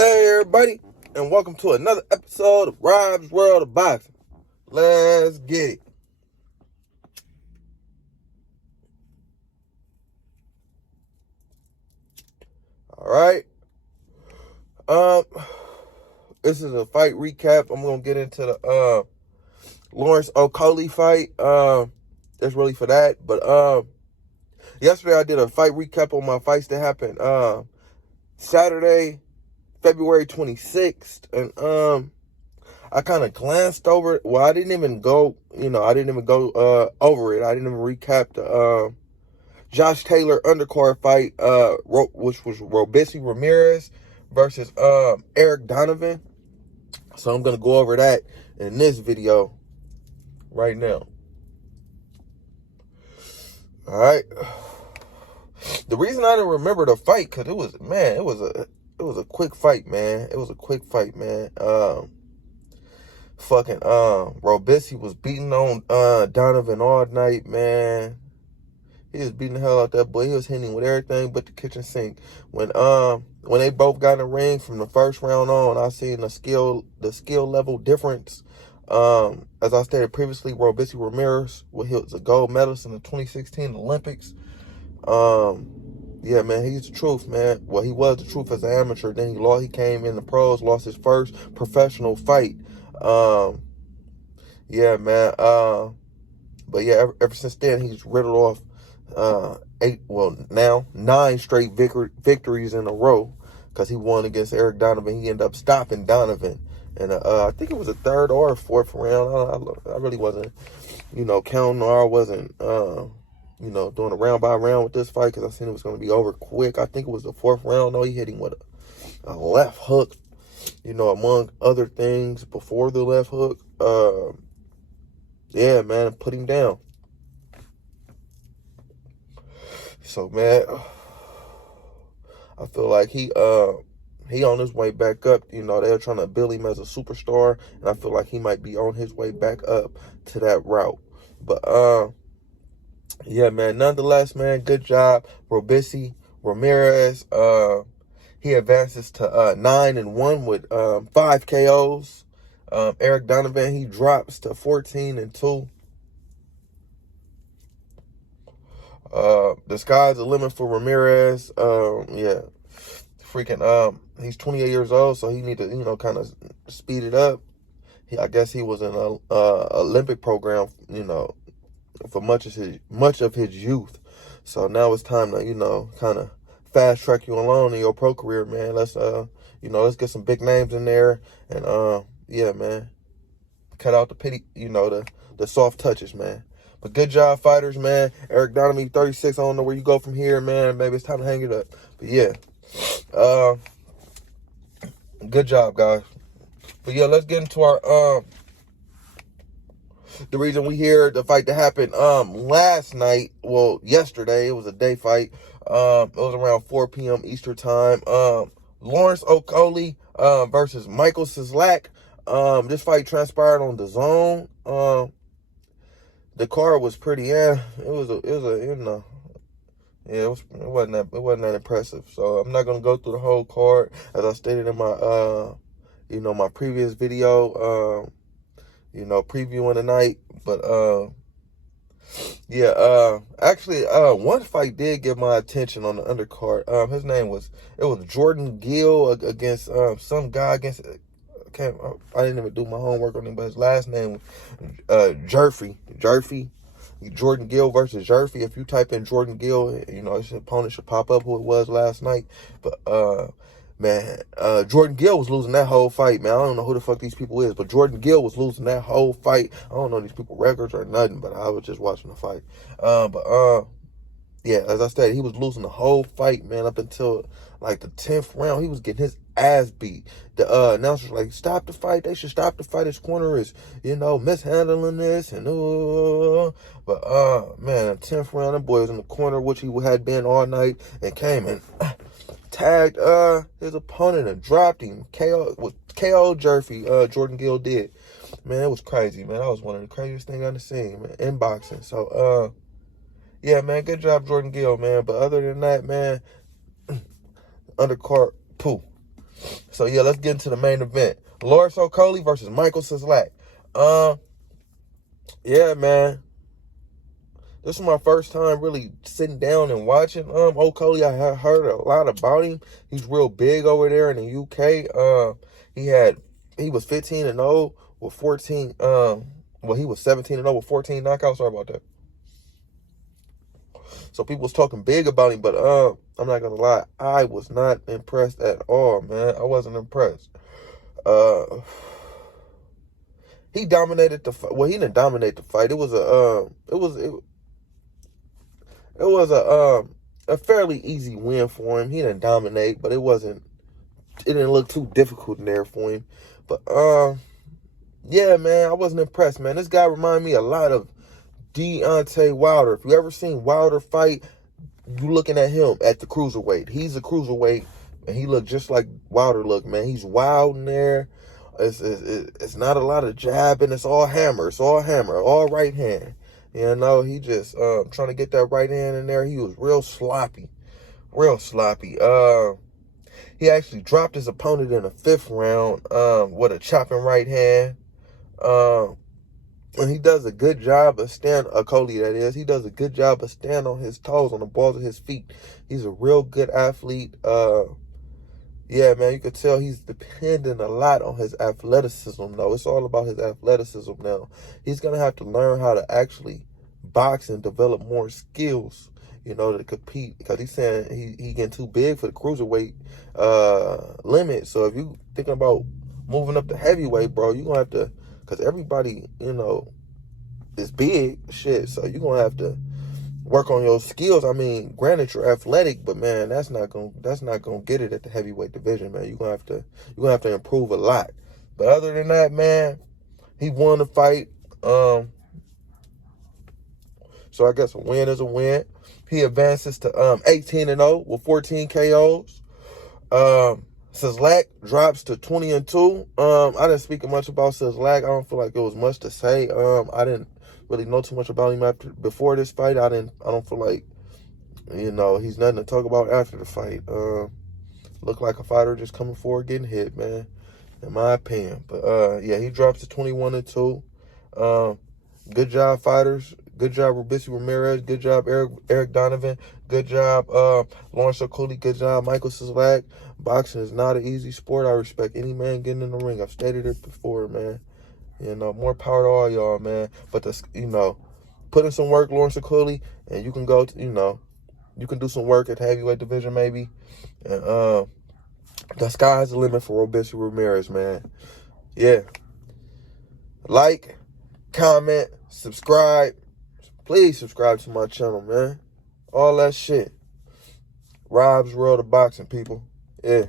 Hey everybody, and welcome to another episode of Rob's World of Boxing. Let's get it. Alright. This is a fight recap. I'm gonna get into the Lawrence Okolie fight. That's really for that. But yesterday I did a fight recap on my fights that happened Saturday, February 26th, and I kind of glanced over it. Well, I didn't even go over it. I didn't even recap the Josh Taylor undercard fight, which was Robeisy Ramirez versus Eric Donovan. So I'm gonna go over that in this video right now. All right. The reason I didn't remember the fight because it was a quick fight, man. It was a quick fight, man. Robeisy was beating on Donovan all night, man. He was beating the hell out that boy. He was hitting with everything but the kitchen sink. When they both got in the ring from the first round on, I seen the skill level difference. As I stated previously, Robeisy Ramirez, he was a gold medalist in the 2016 Olympics. Yeah, man, he's the truth, man. Well, he was the truth as an amateur. Then he came in the pros, lost his first professional fight. Yeah, man. But yeah, ever since then, he's riddled off 9 straight victories in a row because he won against Eric Donovan. He ended up stopping Donovan. And I think it was a third or a fourth round. I really wasn't, counting, or I wasn't, doing a round by round with this fight because I seen it was going to be over quick. I think it was the fourth round, though. He hit him with a left hook, among other things before the left hook. Yeah, man, put him down. So, man, I feel like he on his way back up. They're trying to bill him as a superstar, and I feel like he might be on his way back up to that route. But yeah, man, nonetheless, man, good job, Robeisy Ramirez. He advances to 9-1 with 5 KOs. Eric Donovan, he drops to 14-2. The sky's the limit for Ramirez. Yeah, he's 28 years old, so he need to, kind of speed it up. I guess he was in a Olympic program, for much of his youth. So now it's time to, kind of fast track you along in your pro career, man. Let's let's get some big names in there, and yeah, man, cut out the pity, the soft touches, man. But good job, fighters, man. Eric Donovan, 36. I don't know where you go from here, man. Maybe it's time to hang it up. But yeah, good job, guys. But yeah, let's get into our the reason we here, the fight that happened last night. Well, yesterday, it was a day fight. It was around 4 p.m. Eastern time. Lawrence Okolie versus Michael Cieslak. This fight transpired on DAZN. The card was pretty, it wasn't that impressive. So I'm not gonna go through the whole card as I stated in my my previous video, previewing the night. But actually one fight did get my attention on the undercard. His name was Jordan Gill against some guy against I didn't even do my homework on him, but his last name Jerfy. Jordan Gill versus Jerfy. If you type in Jordan Gill, his opponent should pop up who it was last night. But man, Jordan Gill was losing that whole fight, man. I don't know who the fuck these people is, but Jordan Gill was losing that whole fight. I don't know these people records or nothing, but I was just watching the fight. Yeah, as I said, he was losing the whole fight, man, up until like the 10th round. He was getting his ass beat. The announcers were like, stop the fight. They should stop the fight. His corner is, mishandling this. And man, the 10th round, that boy was in the corner, which he had been all night, and came and tagged his opponent and dropped him. KO Jerfy, Jordan Gill did. Man, it was crazy, man. That was one of the craziest things I've seen, man, in boxing. So, yeah, man, good job, Jordan Gill, man. But other than that, man, undercard, poo. So yeah, let's get into the main event. Lawrence Okolie versus Michael Cieslak. Yeah, man. This is my first time really sitting down and watching Okolie. I had heard a lot about him. He's real big over there in the UK. He was 15-0 with 14 he was 17-0 with 14 knockouts. Sorry about that. So people was talking big about him, but I'm not gonna lie, I was not impressed at all, man. I wasn't impressed. He dominated the fight. Well, he didn't dominate the fight. It was a fairly easy win for him. He didn't dominate, but it didn't look too difficult in there for him. But yeah, man, I wasn't impressed, man. This guy reminded me a lot of Deontay Wilder. If you ever seen Wilder fight, you looking at him at the cruiserweight. He's a cruiserweight, and he looked just like Wilder looked, man. He's wild in there. It's not a lot of jabbing. It's all hammer. It's all hammer. All right hand. You know, he just trying to get that right hand in there. He was real sloppy. Real sloppy. He actually dropped his opponent in the 5th round with a chopping right hand. And he does a good job of Okolie, that is. He does a good job of standing on his toes, on the balls of his feet. He's a real good athlete. Yeah, man, you could tell he's dependent a lot on his athleticism, though. It's all about his athleticism now. He's going to have to learn how to actually box and develop more skills, you know, to compete. Because he's saying he getting too big for the cruiserweight limit. So if you thinking about moving up to heavyweight, bro, you're going to have to, because everybody, you know, is big, shit. So you're going to have to work on your skills. I mean, granted you're athletic, but man, that's not gonna get it at the heavyweight division, man. You're gonna have to improve a lot. But other than that, man, he won the fight. So I guess a win is a win. He advances to 18-0 with 14 KOs. Cieslak drops to 20-2. I didn't speak much about Cieslak. I don't feel like it was much to say. I didn't really know too much about him before this fight. I don't feel like, you know, he's nothing to talk about after the fight. Looked like a fighter just coming forward getting hit, man, in my opinion. But yeah, he drops to 21-2. Good job, fighters. Good job, Robeisy Ramirez. Good job, Eric Donovan. Good job, Lawrence Okolie. Good job, Michael Cieslak. Boxing is not an easy sport. I respect any man getting in the ring. I've stated it before, man. You know, more power to all y'all, man. But, you know, put in some work, Lawrence Okolie, and you can go to, you know, you can do some work at the heavyweight division maybe. And the sky's the limit for Robeisy Ramirez, man. Yeah. Like, comment, subscribe. Please subscribe to my channel, man. All that shit. Rob's World of Boxing, people. Yeah.